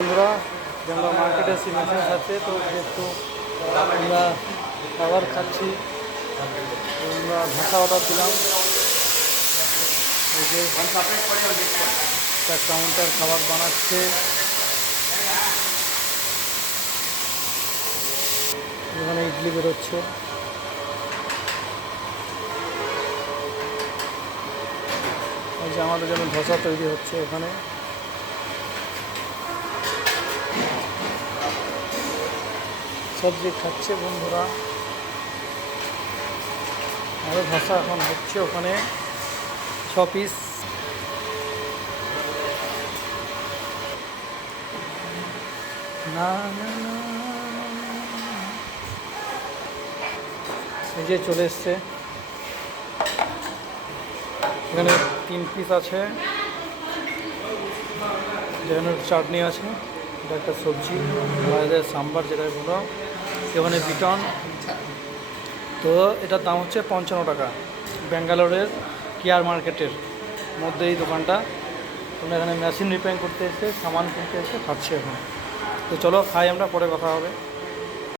বন্ধুরা, আমরা মার্কেটে এসে মেশিন আছে তো একটু আমরা খাবার খাচ্ছি। আমরা ভাষা অর্ডার দিলাম, এই যে একটা কাউন্টার খাবার বানাচ্ছে। এখানে ইডলি বেরোচ্ছে। এই যে আমাদের যেমন ধোসা তৈরি হচ্ছে ওখানে। সবজি খাচ্ছে বন্ধুরা, আরও ধোসা এখন হচ্ছে ওখানে 6 পিস। না না না, এই যে চলে এসছে। এখানে 3 পিস আছে, যেখানে চাটনি আছে, এটা একটা সবজি, আমাদের সাম্বার যেটা বলো, এখানে বিটন। তো এটার দাম হচ্ছে 55 টাকা। ব্যাঙ্গালোরের কেয়ার মার্কেটের মধ্যে এই দোকানটা। তোমরা এখানে মেশিন রিপেয়ারিং করতে এসে, সামান কিনতে এসে খাচ্ছে এখন। তো চলো খাই, আমরা পরে কথা হবে।